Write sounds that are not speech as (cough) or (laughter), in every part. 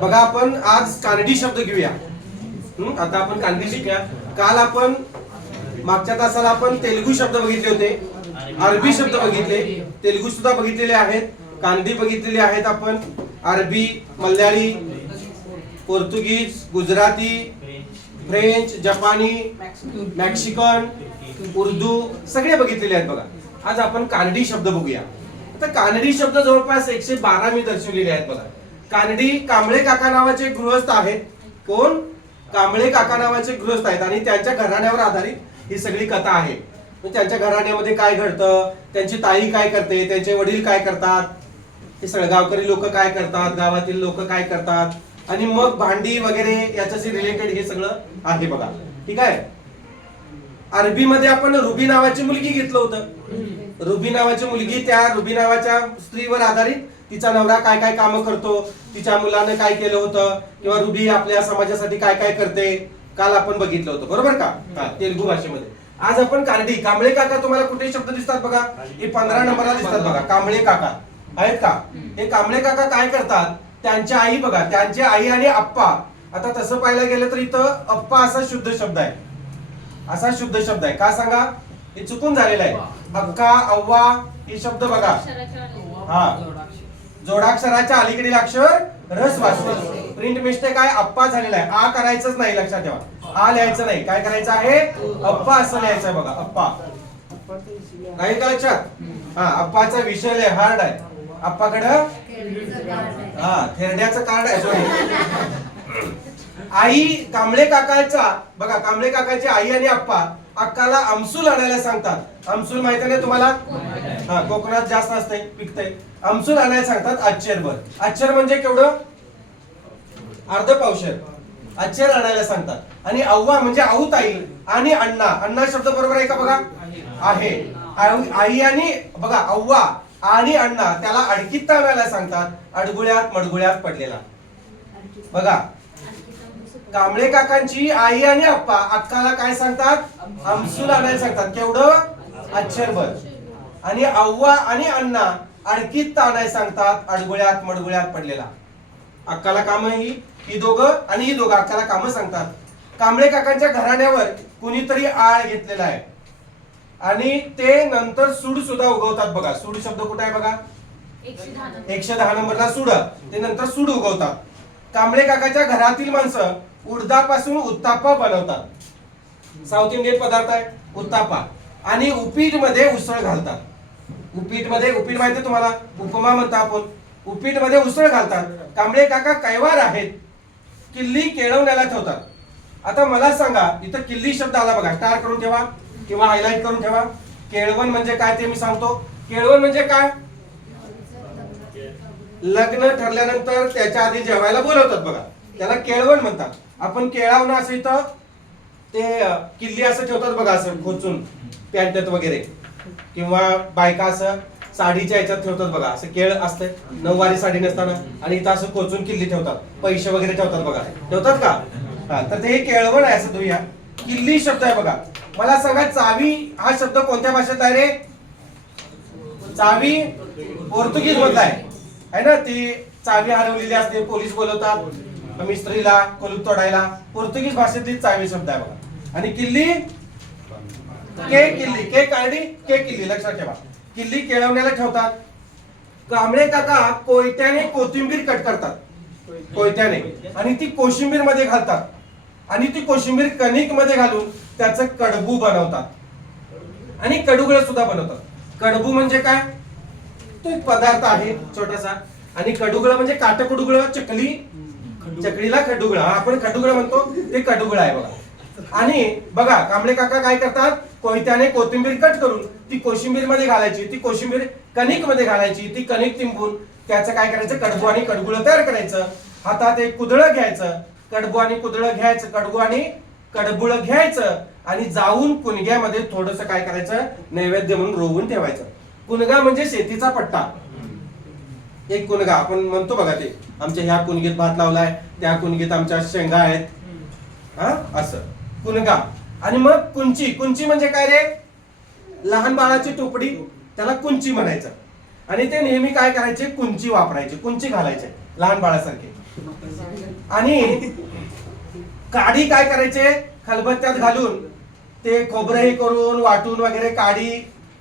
बघा आपण आज कानडी शब्द घेऊया. आता आपण कानडी शिकूया. काल आपण मागच्या तासाला आपण तेलुगू शब्द बघितले होते. अरबी शब्द बघितले. तेलुगू सुद्धा बघितलेले आहेत. कानडी बघितलेले आहेत आपण. अरबी मल्याळी पोर्तुगीज गुजराती फ्रेंच जपानी मॅक्सिकन उर्दू सगळे बघितलेले आहेत बघा. आज आपण कानडी शब्द बघूया. आता कानडी शब्द जवळपास एकशे बारा मी दर्शवलेले आहेत बघा. कानडी कांबळे काका नावाचे गृहस्थ आहेत. कोण? कांबळे काका नावाचे गृहस्थ आहेत. आणि त्यांच्या घराण्यावर आधारित ही सगळी कथा आहे. त्यांच्या घराण्यामध्ये काय घडतं? त्यांची ताई काय करते? त्यांचे वडील काय करतात? हे सगळं गावकरी लोक काय करतात? गावातील लोक काय करतात? आणि मग भांडी वगैरे याच्याशी रिलेटेड हे सगळं आहे बघा. ठीक आहे? अरबीमध्ये आपण रुबी नावाची मुलगी घेतलं होतं. रुबी नावाची मुलगी त्या रुबी नावाच्या स्त्रीवर आधारित तिचा नवरा काय काय कामं करतो तिच्या मुलानं काय केलं होतं किंवा रुबी आपल्या समाजासाठी काय काय करते काल आपण बघितलं होतं. बरोबर का? तेलुगू भाषेमध्ये. आज आपण कानडी कांबळे काका तुम्हाला कुठे शब्द दिसतात बघा. हे पंधरा नंबरला दिसतात बघा. कांबळे काका. आहेत का? हे कांबळे काका काय करतात? त्यांच्या आई बघा त्यांची आई आणि आप्पा. आता तसं पाहायला गेलं तर इथं अप्पा असा शुद्ध शब्द आहे. असा शुद्ध शब्द आहे. का सांगा? हे चुकून झालेलं आहे. अक्का अव्वा हे शब्द बघा. हा. जोडाक्षराच्या अलीकडील अक्षर रस वाचते. प्रिंट मिस्टेक आहे अप्पा झालेला आहे. आ करायचंच नाही लक्षात ठेवा. आ लिहायचं नाही. काय करायचं आहे? अप्पा असं लिहायचं आहे बघा. अप्पा. काही का लक्षात? हा अप्पाचा विषय लय हार्ड आहे. अप्पाकडं हा थेरड्याचं कार्ड आहे सॉरी आई कांबळे काकाचा बघा कांबळे काकाची आई आणि अप्पा अक्काला आमसूल आणायला सांगतात. आमसूल माहिती नाही तुम्हाला? हा कोकणात जास्त असते पिकते आमसूल आणायला सांगतात आश्चर्यभर आश्चर्य म्हणजे केवढं? अर्ध पावशर. आश्चर्य आणायला सांगतात. आणि अव्वा म्हणजे आऊताई आणि अण्णा. अण्णा शब्द बरोबर आहे का बघा? आहे. आई आणि बघा अव्वा आणि अण्णा त्याला अडकीत आणायला सांगतात. अडगुळ्यात मडगुळ्यात पडलेला. बघा कांबळे काकांची आई आणि अप्पा अक्काला काय सांगतात? आमसूल आणायला सांगतात. केवढं? अक्षरभर आणि अव्वा आणि अण्णा अडकीत आणायला सांगतात अडगुळ्यात मडगुळ्यात पडलेला. अक्काला काम ही ही दोघं आणि ही दोघं अक्काला कामं सांगतात. कांबळे काकांच्या घराण्यावर कुणीतरी आळ घेतलेला आहे. आणि ते नंतर सूड सुद्धा उगवतात बघा. सूड शब्द कुठे आहे बघा? एकशे दहा नंबरला सूड. ते नंतर सूड उगवतात. कांबळे काकाच्या घरातील माणसं उडदापासून उत्तापा बनवतात. साऊथ इंडियन पदार्थ आहे उत्तापा. आणि उपीटमध्ये उसळ घालतात. उपीटमध्ये उपीट माहिती तुम्हाला? उपमा म्हणता आपण. उपीटमध्ये उसळ घालतात. कांबळे काका कैवार आहेत. किल्ली केळवण्याला ठेवतात. आता मला सांगा इथं किल्ली शब्द आला बघा. स्टार करून ठेवा किंवा हायलाइट करून ठेवा. केळवण म्हणजे काय ते मी सांगतो. केळवण म्हणजे काय? लग्न ठरल्यानंतर त्याच्या आधी जेवायला बोलवतात बघा. त्याला केळवण म्हणतात. आपण केळावणं असं इथं ते किल्ली असं ठेवतात बघा असं खोचून पॅन्टत वगैरे. किंवा बायका असं साडीच्या ह्याच्यात ठेवतात बघा असं केळ असतंय नऊवारी साडी नसताना. आणि इथं असं कोचून किल्ली ठेवतात पैसे वगैरे ठेवतात बघा. ठेवतात का? हा तर ते हे केळवण आहे असं धुया. किल्ली शब्द आहे बघा. मला सांगा चावी हा शब्द कोणत्या भाषेत आहे रे? चावी पोर्तुगीज मधला आहे ना ती चावी हरवलेली असते पोलीस बोलवतात. मिस्त्रीला कुलूप तोडायला पोर्तुगीज भाषेतली चावी शब्द आहे बघा. आणि किल्ली? के किल्ली के काळडी के किल्ली लक्षात ठेवा. किल्ली केळवण्याला ठेवतात. कांबळे काका कोयत्याने कोथिंबीर कट करतात. कोयत्याने. आणि ती कोशिंबीरमध्ये घालतात. आणि ती कोशिंबीर कणिकमध्ये घालून त्याचं कडबू बनवतात. आणि कडुगळ सुद्धा बनवतात. कडबू म्हणजे काय? तो एक पदार्थ आहे छोटासा. आणि कडुगळ म्हणजे काटकुडुगळ चकली चकडीला खडुगळा आपण खडुगळ म्हणतो ते खडुगळा आहे बघा. आणि बघा कांबळे काका काय करतात? कोयत्याने कोथिंबीर कट करून ती कोशिंबीरमध्ये घालायची ती कोशिंबीर कणिकमध्ये घालायची ती कणिक तिंबून त्याचं काय करायचं? कडबू आणि कडगुळ तयार करायचं. हातात एक कुदळं घ्यायचं. कडबू आणि कुदळं घ्यायचं कडबू आणि कडबुळ घ्यायचं आणि जाऊन कुणग्यामध्ये थोडस काय करायचं? नैवेद्य म्हणून रोवून ठेवायचं. कुणगा म्हणजे शेतीचा पट्टा. एक कुणगा आपण म्हणतो बघा ते. आमच्या ह्या कुणगीत भात लावलाय त्या कुणगीत आमच्या शेंगा आहेत. हा? असं. कुणगा. आणि मग कुंची. कुंची म्हणजे काय रे? लहान बाळाची टोपडी. त्याला कुंची म्हणायचं. आणि ते नेहमी काय करायचे? कुंची वापरायचे. कुंची घालायचे. लहान बाळासारखे. आणि काडी काय करायचे? खलबत्त्यात घालून. ते खोबरं हे करून वाटून वगैरे काढी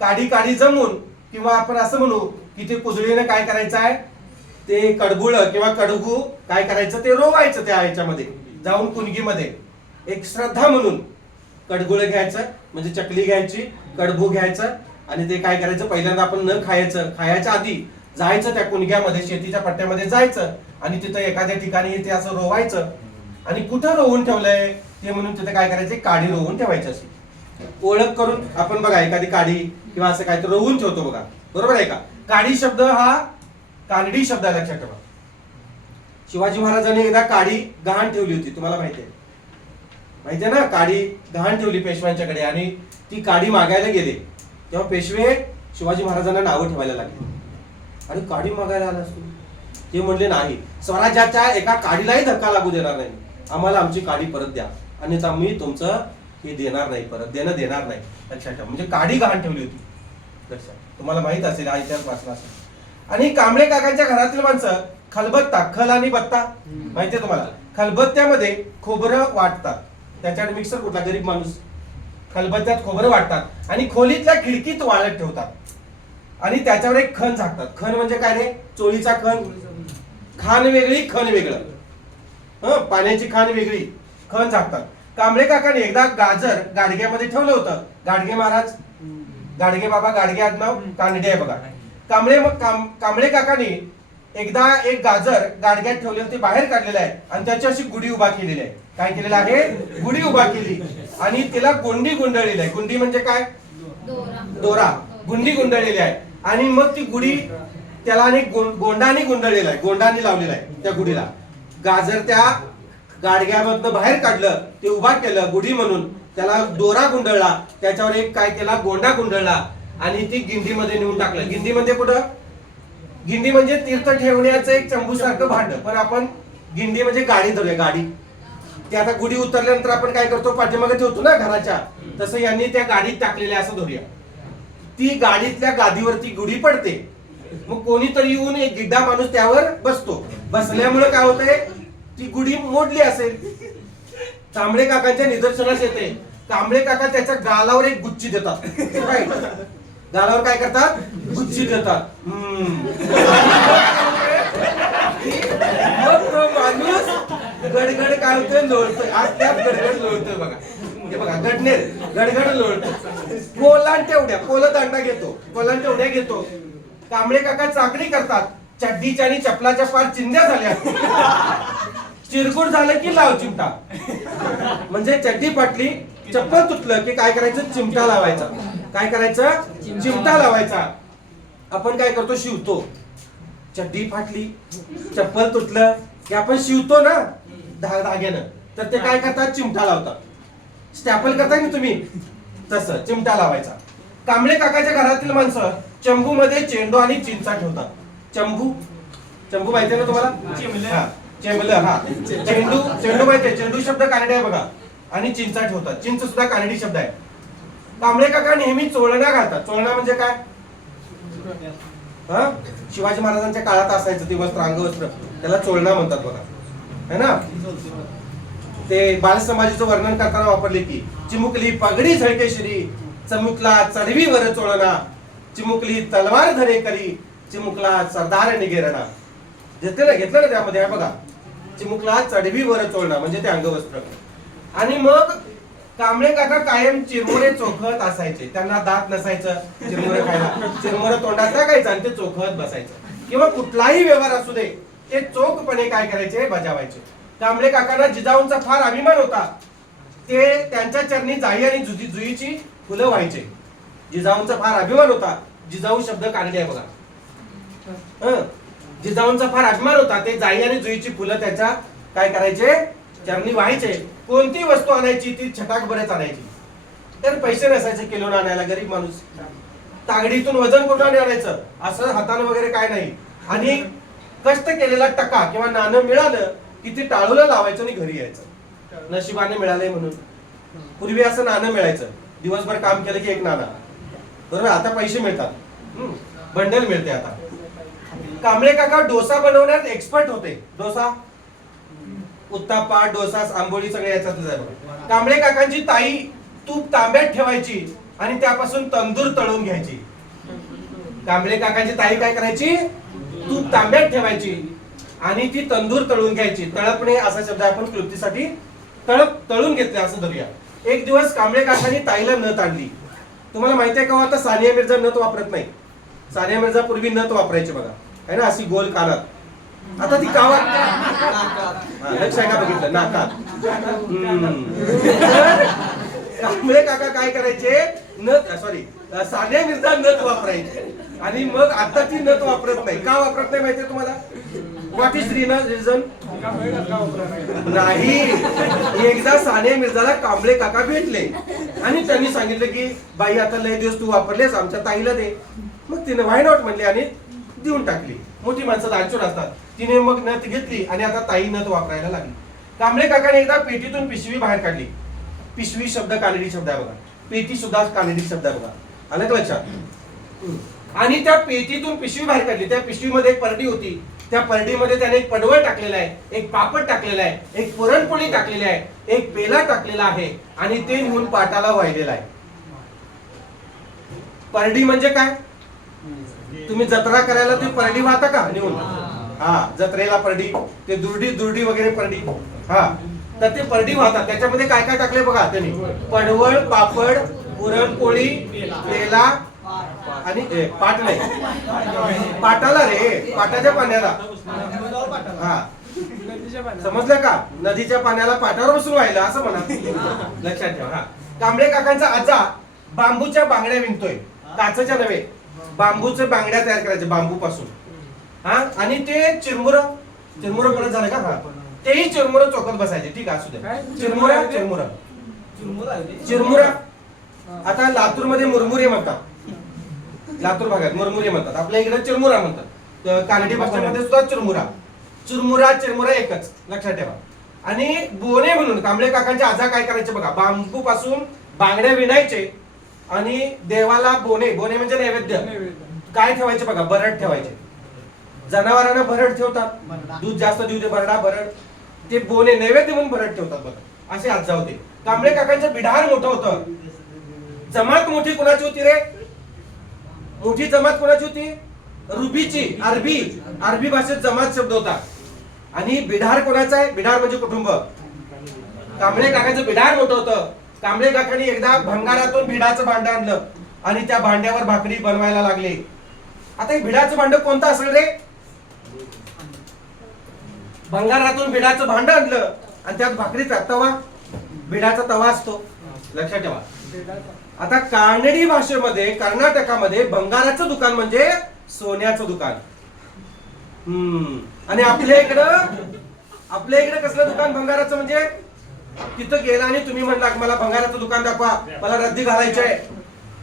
काडी काडी जमून किंवा आपण असं म्हणू की ते कुजळीनं काय करायचं आहे? ते कडबुळ किंवा कडगू काय करायचं? ते रोवायचं त्या ह्याच्यामध्ये जाऊन कुणगीमध्ये. एक श्रद्धा म्हणून कडगुळ घ्यायचं म्हणजे चकली घ्यायची कडबू घ्यायचं आणि ते काय करायचं? पहिल्यांदा आपण न खायचं खायच्या आधी जायचं त्या कुणग्यामध्ये शेतीच्या पट्ट्यामध्ये जायचं आणि तिथं एखाद्या ठिकाणी ते असं रोवायचं आणि कुठं रोवून ठेवलंय? ते म्हणून तिथे काय करायचे? काडी रोवून ठेवायची अशी. ओळख करून आपण बघा एखादी काडी किंवा असं काहीतरी रोवून ठेवतो बघा. बरोबर आहे का? काडी शब्द हा कानडी शब्द आहे लक्षात ठेवा. शिवाजी महाराजांनी एकदा काडी गहाण ठेवली होती तुम्हाला माहिती आहे. माहिती आहे ना? काडी गहाण ठेवली पेशव्यांच्याकडे आणि ती काडी मागायला गेले. तेव्हा पेशवे शिवाजी महाराजांना नावं ठेवायला लागले. आणि काडी मागायला आला असतो. ते म्हणले नाही स्वराज्याच्या एका काडीलाही धक्का लागू देणार नाही. आम्हाला आमची काडी परत द्या. अन्यथा आम्ही तुमचं हे देणार नाही परत देणं देणार नाही. लक्षात ठेवा. म्हणजे काडी गहाण ठेवली होती. लक्षात. तुम्हाला माहीत असेल हा इतिहास वाचला असेल. आणि कांबळे काकांच्या घरातील माणसं खलबत्ता खल आणि बत्ता माहितीये तुम्हाला? खलबत्त्यामध्ये खोबरं वाटतात. त्याच्याकडे मिक्सर कुठला? गरीब माणूस. खलबत्त्यात खोबरं वाटतात. आणि खोलीतल्या खिडकीत वाळत ठेवतात. आणि त्याच्यावर एक खण झाकतात. खण म्हणजे काय रे? चोळीचा खण. खान वेगळी खण वेगळं. हं? पाण्याची खान वेगळी. खण झाकतात. कांबळे काकाने एकदा गाजर गाडग्यामध्ये ठेवलं होतं. गाडगे महाराज? गाडगे बाबा गाडगे आडनाव? कानडे आहे बघा. कांबळे कांबळे काकाने एकदा एक गाजर गाडग्यात ठेवले होते बाहेर काढलेलं आहे. आणि त्याची अशी गुढी उभा केलेली आहे. काय केलेलं आहे? गुढी उभा केली. आणि तिला गोंडी गुंडळलेली आहे. गुंडी म्हणजे काय? दोरा. गुंडी गुंडळलेली आहे. आणि मग ती गुढी त्याला आणि गोंडाने गुंडळलेला आहे. गोंडाने लावलेला आहे त्या गुढीला. गाजर त्या गाडग्यामधनं बाहेर काढलं ते उभा केलं गुढी म्हणून. त्याला दोरा गुंडळला. त्याच्यावर एक काय केला? गोंडा गुंडळला. आणि ती गिंडीमध्ये नेऊन टाकलं. गिंडी कुठं? गिंडी म्हणजे तीर्थ ठेवण्याचं एक चंबूसारखं भांड. पण आपण गिंडी म्हणजे गाडी धरूया गाडी. ते आता गुढी उतरल्यानंतर आपण काय करतो? पाठीमागे ठेवतो ना घराच्या? तसं यांनी त्या गाडीत टाकलेल्या असं धरूया. ती गाडीतल्या गादीवरती गुढी पडते. मग कोणीतरी येऊन एक गिड्डा माणूस त्यावर बसतो. बसल्यामुळे काय होतंय? ती गुढी मोडली असेल. तांबडे काकांच्या निदर्शनास येते. तांबडे काका त्याच्या गालावर एक गुच्ची देतात. झाडावर काय करतात? गुच्छी देतात. हम्म. मग तो माणूस गडगड काय होतोय लोळतोय. आज त्यात गडगड लोळतोय बघा. हे बघा गडनेर गडगड लोळतोय. कोलान तेवढ्या कोल दांडा घेतो. कोलान तेवढ्या घेतो. कांबळे काका चाकरी करतात. चड्डीच्या आणि चपलाच्या फार चिंध्या झाल्या. चिरकुट झालं की लाव चिमटा. म्हणजे चड्डी फाटली चप्पल तुटलं की काय करायचं? चिमटा लावायचा. काय करायचं? चिमटा लावायचा. आपण काय करतो? शिवतो. चड्डी फाटली चप्पल तुटलं की आपण शिवतो ना धा धाग्यानं. तर ते काय करतात? चिमटा लावतात. स्टॅपल करताय ना तुम्ही? तसं चिमटा लावायचा. कांबळे काकाच्या घरातील माणसं चंबू मध्ये चेंडू आणि चिंचा ठेवतात. चंबू? चंबू माहितीये ना तुम्हाला? हा, चेंबलं हा. चेंडू चेंडू माहितीये चेंडू शब्द कानडी आहे बघा. आणि चिंचा ठेवतात. चिंच सुद्धा कानडी शब्द आहे. कांबळे काका नेहमी चोळण्या घालतात. चोळणा म्हणजे काय? हा? शिवाजी महाराजांच्या काळात असायचं ते वस्त्र अंगवस्त्र. त्याला चोळणा म्हणतात बघा. है ना? ते बालसमाजीचं वर्णन करताना वापरले की चिमुकली पगडी झळकेश्वरी चमुकला चढवी वर चोळणा चिमुकली तलवार धरे करी चिमुकला सरदार निगेरणा घेतलं ना? घेतलं ना त्यामध्ये? आहे बघा. चिमुकला चढवी वर चोळणा म्हणजे ते अंगवस्त्र. आणि मग कांबळे काका कायम चिरमुरे चोखत असायचे. त्यांना दात नसायचं चिरमुरे खायला. चिरमुरे तोंडात टाकायचं आणि ते चोखत बसायचं. किंवा कुठलाही व्यवहार असू दे ते चोखपणे काय करायचे? बजावायचे. कांबळे काकांना जिजाऊंचा फार अभिमान होता. ते त्यांच्या चरणी जाई आणि जुजी जुईची फुलं व्हायचे. जिजाऊंचा फार अभिमान होता. जिजाऊ शब्द काढले आहे बघा. जिजाऊंचा फार अभिमान होता. ते जाई आणि जुईची फुलं त्याच्या काय करायचे? त्यांनी व्हायचे कोणती वस्तू आणायची ती छटाक बरेच आणायची. तर पैसे नसायचे किलो आणायला गरीब माणूस. तागडीतून वजन कुठं आणायचं? असं हातानं वगैरे काय नाही. आणि कष्ट केलेला टका किंवा नाणं मिळालं की ते टाळूला लावायचं आणि घरी यायचं. नशिबाने मिळालंय म्हणून. पूर्वी असं नाणं मिळायचं. दिवसभर काम केलं की एक नाणं. बरोबर? आता पैसे मिळतात. हम्म. बंडल मिळते आता. कांबळे काका डोसा बनवण्यात एक्सपर्ट होते. डोसा? उत्तापा डोसा आंबोळी सगळे याच्यातलं झालं कांबळे काकांची ताई तूप तांब्यात ठेवायची आणि त्यापासून तंदूर तळून घ्यायची. कांबळे काकांची ताई काय करायची? तूप तांब्यात ठेवायची आणि ती तंदूर तळून घ्यायची. तळपणे असा शब्द आपण कृतीसाठी तळप तळून घेतले असं धरूया. एक दिवस कांबळे काकांनी ताईला नथ आणली. तुम्हाला माहिती आहे का हो, आता सानिया मिर्झा नथ वापरत नाही. सानिया मिर्झा पूर्वी नथ वापरायची बघा. है ना? अशी गोल कानात. आता ती कावा लक्ष आहे का बघितलं? नाकात. कांबळे (laughs) काका काय करायचे? नथ सॉरी सानिया मिर्झा नथ वापरायचे. आणि मग आता ती नथ वापरत नाही. का वापरत नाही माहितीये तुम्हाला? व्हॉट इज रिझन नाही. एकदा सानिया मिर्झाला कांबळे काका भेटले. आणि त्यांनी सांगितलं की बाई आता लय दिवस तू वापरलेस आमच्या ताईला दे. मग तिने व्हाय नॉट म्हणले आणि देऊन टाकली. मोठी माणसं दालचूर असतात. तिने मग नथ घेतली आणि आता ताई नथ वापरायला लागली. कांबळे काकाने एकदा पेटीतून पिशवी बाहेर काढली. पिशवी शब्द कानडी शब्द आहे बघा. पेटी सुद्धा कानडी शब्द आहे बघा. आलं का लक्षात आणि त्या पेटीतून पिशवी बाहेर काढली. त्या पिशवीमध्ये एक परडी होती. त्या परडीमध्ये त्याने एक पडवळ टाकलेला आहे. एक पापड टाकलेला आहे. एक पुरणपोळी टाकलेली आहे. एक पेला टाकलेला आहे. आणि ते नेऊन पाटाला वाहिलेला आहे. परडी म्हणजे काय? तुम्ही जत्रा करायला ते परडी वाहता का? नेऊन हा जत्रेला परडी ते दुर्डी दुर्डी वगैरे परडी हा. तर ते परडी वाहतात. त्याच्यामध्ये काय काय टाकले बघा त्यांनी? पडवळ पापड पुरणपोळी पेला आणि पाटले. पाट नाही पाटाला रे पाटाच्या पाण्याला. हा. समजलं का? नदीच्या पाण्याला पाटावर बसून व्हायला असं म्हणा. लक्षात ठेवा हा. कांबळे काकांचा आजा बांबूच्या बांगड्या विणतोय. काचच्या नव्हे. बांबूचे बांगड्या तयार करायचे बांबू पासून हा? आणि ते चिरमुर. चिरमुर परत झालं का? हा. तेही चिरमुर चोकत बसायचे. ठीक आहे असू दे. चिरमुरा चिरमुरा चिरमुरा. आता लातूरमध्ये मुरमुरे म्हणतात. लातूर भागात मुरमुरे म्हणतात. आपल्या इकडे चिरमुरा म्हणतात. कानडी भाषेमध्ये सुद्धा चिरमुरा. चिरमुरा चिरमुरा एकच. लक्षात ठेवा. आणि बोने म्हणून कांबळे काकांच्या आजा काय करायचे बघा. बांबू पासून बांगड्या विणायचे आणि देवाला बोने. बोने म्हणजे नैवेद्य. काय ठेवायचे बघा? बरड ठेवायचे. जनावरांना भरड ठेवतात. दूध जास्त देऊ दे बरडा भरड. ते बोने नैवेद्य म्हणून भरड ठेवतात बघा. असे आजा होते कांबळे काकांचं बिढार मोठं होतं. जमात मोठी कोणाची होती रे? मोठी जमात कोणाची होती? रुबीची अरबी. अरबी भाषेत जमात शब्द होता. आणि बिढार कोणाचा आहे? बिढार म्हणजे कुटुंब. कांबळे काकाचं बिढार मोठं होतं. कांबळे काकांनी एकदा भंगारातून भिडाचं भांड आणलं. आणि त्या भांड्यावर भाकरी बनवायला लागले. आता हे भिडाचं भांड कोणतं असेल रे? भंगारातून बिडाचं भांड आणलं आणि त्यात भाकरीचा तवा. बिडाचा तवा असतो. लक्षात ठेवा. आता कानडी भाषेमध्ये कर्नाटकामध्ये भंगाराचं दुकान म्हणजे सोन्याचं दुकान. हम्म. आणि आपल्या इकडं आपल्या इकडे कसलं दुकान भंगाराचं म्हणजे? तिथं गेला आणि तुम्ही म्हणला मला भंगाराचं दुकान दाखवा. मला रद्दी घालायची आहे.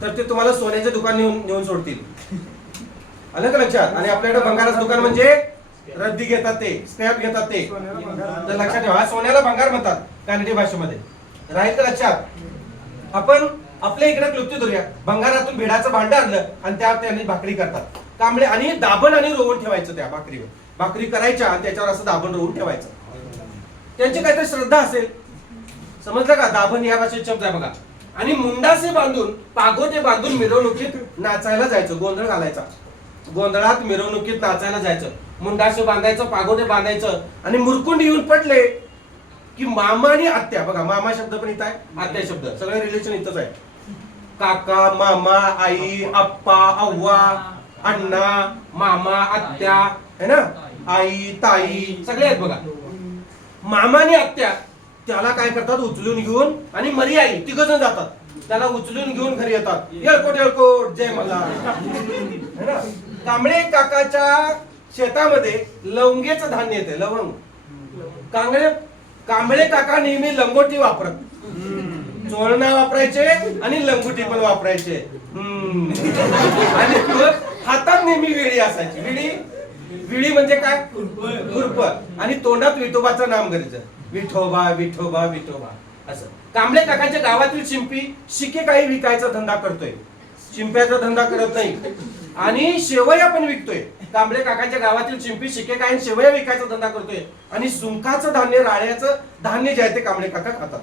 तर ते तुम्हाला सोन्याचे दुकान नेऊन नेऊन सोडतील. आलं का लक्षात? आणि आपल्याकडे भंगाराचं दुकान म्हणजे रद्दी घेतात ते स्क्रॅप घेतात ते. तर लक्षात ठेवा हा सोन्याला भंगार म्हणतात कानडी भाषेमध्ये. राहील तर लक्षात. आपण आपल्या इकडे क्लुप्ती धरूया. भंगारातून भिडाचं भांड आणलं आणि त्या त्यांनी भाकरी करतात. कांबळे आणि दाबण आणि रोवण ठेवायचं त्या भाकरीवर. भाकरी करायच्या आणि त्याच्यावर असं दाबण रोवून ठेवायचं. त्यांची काहीतरी श्रद्धा असेल. समजलं का? दाभण या भाषेत शब्द आहे बघा. आणि मुंडासे बांधून पागोटे बांधून मिरवणुकीत नाचायला जायचं गोंधळ घालायचा. गोंधळात मिरवणुकीत नाचायला जायचं. मुंडाशे बांधायचं पागोदे बांधायचं आणि मुरकुंड येऊन पडले की मामा आणि आत्या. बघा मामा शब्द पण इथं आहे आत्या शब्द. सगळं रिलेशन इथंच आहे. काका मामा आई आप्पा अव्वा अण्णा मामा आत्या है ना? आई ताई सगळे आहेत बघा. मामा आणि आत्या त्याला काय करतात? उचलून घेऊन आणि मरी आई तिघ जण जातात. त्याला उचलून घेऊन घरी येतात. येळकोट येळकोट जय मला कांबळे काकाच्या शेतामध्ये लवंगेचं धान्य येते लवंग. कांगळे कांबळे काका नेहमी लंगोटी वापरत. चोळणा वापरायचे आणि लंगोटी पण वापरायचे. आणि हातात नेहमी विडी असायची. विडी विडी म्हणजे काय? खुरप आणि तोंडात विठोबाचं नाम करायचं विठोबा विठोबा विठोबा. असं. कांबळे काकाच्या गावातील शिंपी शिके काही विकायचा धंदा करतोय. शिंप्याचा धंदा करत नाही. आणि शेवया पण विकतोय. कांबळे काकाच्या गावातील चिंपी शिके काय शेवया विकायचा धंदा करतोय. आणि सुंकाचं धान्य राळ्याचं धान्य जे आहे ते कांबळे काका खातात.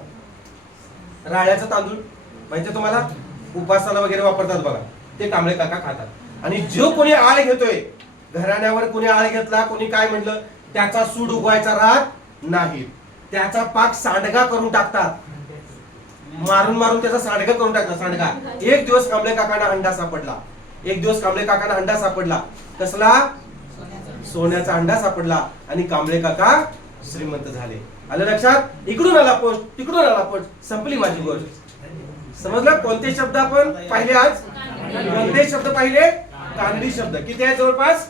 राळ्याचं तांदूळ म्हणजे तुम्हाला? उपासाला वगैरे वापरतात बघा. ते कांबळे काका खातात. आणि जो कोणी आळ घेतोय घराण्यावर कोणी आळ घेतला कोणी काय म्हटलं त्याचा सूड उगवायचा राहत नाही. त्याचा पाक सांडगा करून टाकतात. मारून मारून त्याचा सांडगा करून टाकतात सांडगा. एक दिवस कांबळे काकांना अंडा सापडला. एक दिवस कांबळे काकांना अंडा सापडला. कसला? सोन्याचा अंडा सापडला. आणि कांबळे काका श्रीमंत झाले. आलं लक्षात? इकडून आला पोस्ट तिकडून आला पोस्ट संपली माझी गोष्ट. समजलं? कोणते शब्द आपण? पाहिले आज? कोणते शब्द पाहिले? कानडी शब्द. किती आहे जवळपास?